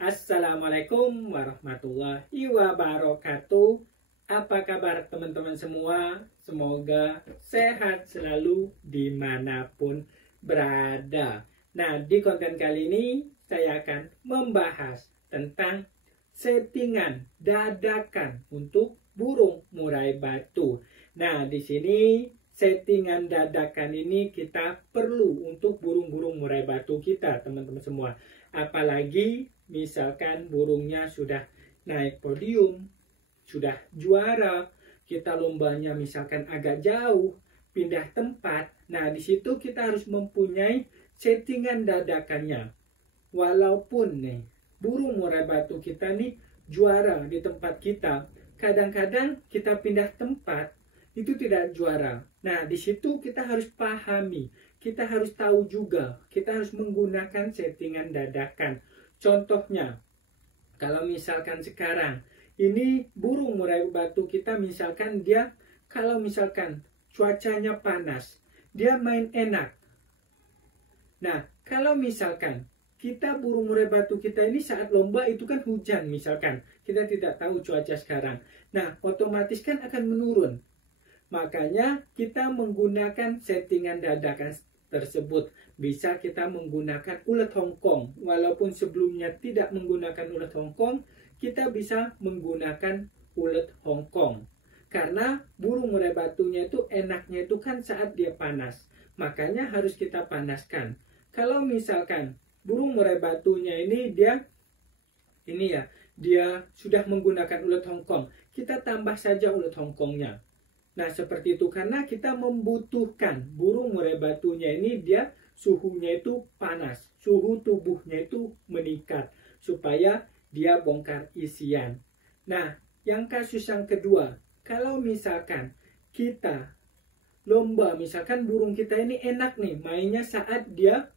Assalamualaikum warahmatullahi wabarakatuh. Apa kabar teman-teman semua? Semoga sehat selalu dimanapun berada. Nah, di konten kali ini saya akan membahas tentang settingan dadakan untuk burung murai batu. Nah, di sini settingan dadakan ini kita perlu untuk burung-burung murai batu kita, teman-teman semua. Apalagi misalkan burungnya sudah naik podium, sudah juara, kita lombanya misalkan agak jauh, pindah tempat. Nah, di situ kita harus mempunyai settingan dadakannya. Walaupun nih, burung murai batu kita nih juara di tempat kita, kadang-kadang kita pindah tempat, itu tidak juara. Nah, di situ kita harus pahami, kita harus tahu juga, kita harus menggunakan settingan dadakan. Contohnya, kalau misalkan sekarang, ini burung murai batu kita misalkan dia, kalau misalkan cuacanya panas, dia main enak. Nah, kalau misalkan kita burung murai batu kita ini saat lomba itu kan hujan misalkan, kita tidak tahu cuaca sekarang. Nah, otomatis kan akan menurun. Makanya kita menggunakan settingan dadakan tersebut. Bisa kita menggunakan ulet Hongkong. Walaupun sebelumnya tidak menggunakan ulet Hongkong, kita bisa menggunakan ulet Hongkong. Karena burung murai batunya itu enaknya itu kan saat dia panas. Makanya harus kita panaskan. Kalau misalkan burung murai batunya ini dia sudah menggunakan ulet Hongkong, kita tambah saja ulet Hongkongnya. Nah, seperti itu karena kita membutuhkan burung murai batunya ini dia suhunya itu panas, suhu tubuhnya itu meningkat supaya dia bongkar isian. Nah, yang kasus yang kedua, kalau misalkan kita lomba, misalkan burung kita ini enak nih mainnya saat dia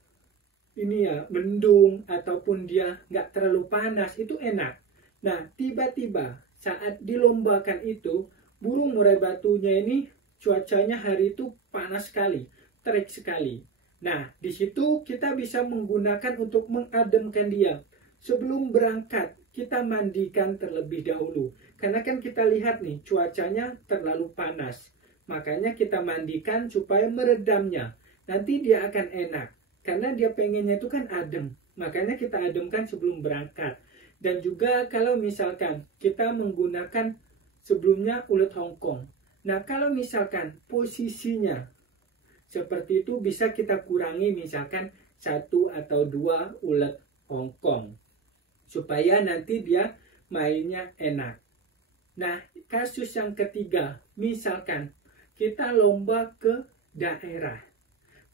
mendung ataupun dia nggak terlalu panas, itu enak. Nah, tiba-tiba saat dilombakan itu burung murai batunya ini cuacanya hari itu panas sekali, terik sekali. Nah, di situ kita bisa menggunakan untuk mengademkan dia. Sebelum berangkat, kita mandikan terlebih dahulu. Karena kan kita lihat nih, cuacanya terlalu panas. Makanya kita mandikan supaya meredamnya. Nanti dia akan enak. Karena dia pengennya itu kan adem. Makanya kita ademkan sebelum berangkat. Dan juga kalau misalkan kita menggunakan sebelumnya ulet Hongkong. Nah, kalau misalkan posisinya seperti itu bisa kita kurangi misalkan 1 atau 2 ulet Hongkong. Supaya nanti dia mainnya enak. Nah, kasus yang ketiga, misalkan kita lomba ke daerah.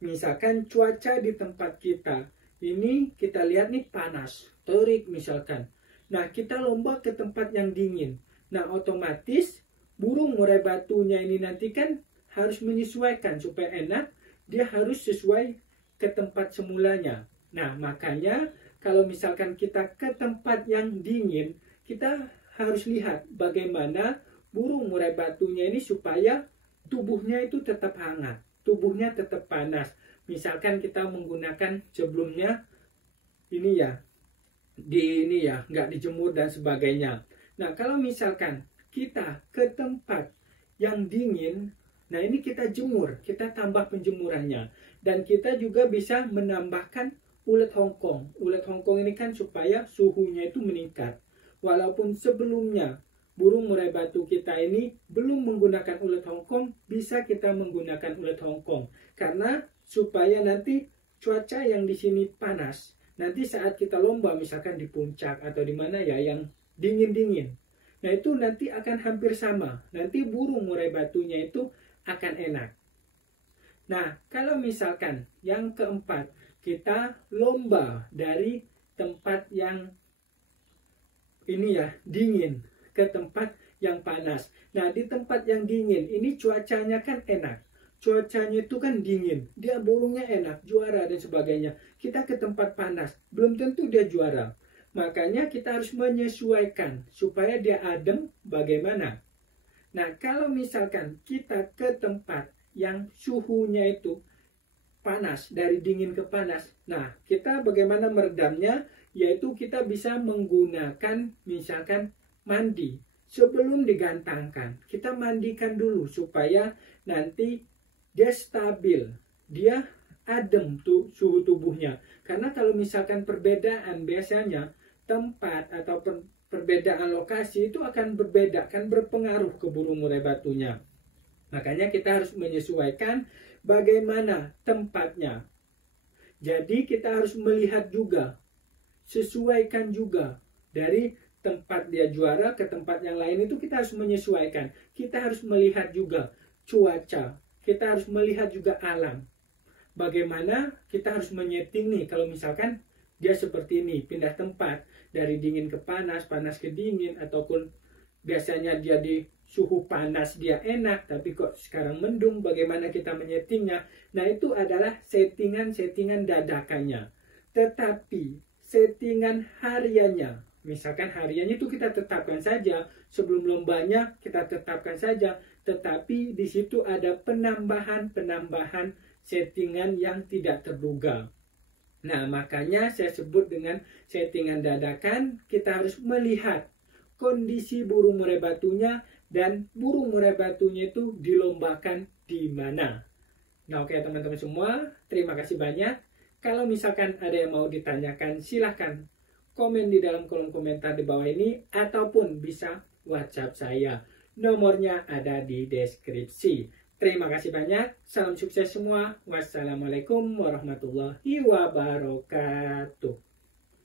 Misalkan cuaca di tempat kita, ini kita lihat nih panas, terik misalkan. Nah, kita lomba ke tempat yang dingin. Nah, otomatis burung murai batunya ini nanti kan harus menyesuaikan supaya enak, dia harus sesuai ke tempat semulanya. Nah, makanya kalau misalkan kita ke tempat yang dingin, kita harus lihat bagaimana burung murai batunya ini supaya tubuhnya itu tetap hangat, tubuhnya tetap panas. Misalkan kita menggunakan sebelumnya nggak dijemur dan sebagainya. Nah, kalau misalkan kita ke tempat yang dingin, nah ini kita jemur, kita tambah penjemurannya. Dan kita juga bisa menambahkan ulet Hongkong. Ulet Hongkong ini kan supaya suhunya itu meningkat. Walaupun sebelumnya burung murai batu kita ini belum menggunakan ulet Hongkong, bisa kita menggunakan ulet Hongkong. Karena supaya nanti cuaca yang di sini panas. Nanti saat kita lomba misalkan di puncak atau di mana ya yang dingin-dingin. Nah, itu nanti akan hampir sama. Nanti burung murai batunya itu akan enak. Nah, kalau misalkan yang keempat, kita lomba dari tempat yang dingin ke tempat yang panas. Nah, di tempat yang dingin, ini cuacanya kan enak. Cuacanya itu kan dingin. Dia burungnya enak, juara dan sebagainya. Kita ke tempat panas, belum tentu dia juara. Makanya kita harus menyesuaikan supaya dia adem bagaimana. Nah, kalau misalkan kita ke tempat yang suhunya itu panas, dari dingin ke panas. Nah, kita bagaimana meredamnya? yaitu kita bisa menggunakan misalkan mandi sebelum digantangkan. Kita mandikan dulu supaya nanti dia stabil, dia adem tuh suhu tubuhnya. Karena kalau misalkan perbedaan biasanya tempat atau perbedaan lokasi itu akan berbeda, kan berpengaruh ke burung murai batunya. Makanya kita harus menyesuaikan bagaimana tempatnya. Jadi kita harus melihat juga, sesuaikan juga dari tempat dia juara ke tempat yang lain itu kita harus menyesuaikan. Kita harus melihat juga cuaca, kita harus melihat juga alam. Bagaimana kita harus menyeting nih kalau misalkan dia seperti ini, pindah tempat dari dingin ke panas, panas ke dingin, ataupun biasanya dia di suhu panas dia enak, tapi kok sekarang mendung, bagaimana kita menyetingnya? Nah, itu adalah settingan-settingan dadakannya. Tetapi settingan hariannya, misalkan hariannya itu kita tetapkan saja, sebelum lombanya kita tetapkan saja, tetapi di situ ada penambahan settingan yang tidak terduga. Nah, makanya saya sebut dengan settingan dadakan. Kita harus melihat kondisi burung murai batunya dan burung murai batunya itu dilombakan di mana. Nah, oke teman-teman semua, terima kasih banyak. Kalau misalkan ada yang mau ditanyakan, silahkan komen di dalam kolom komentar di bawah ini, ataupun bisa WhatsApp saya. Nomornya ada di deskripsi. Terima kasih banyak. Salam sukses semua. Wassalamualaikum warahmatullahi wabarakatuh.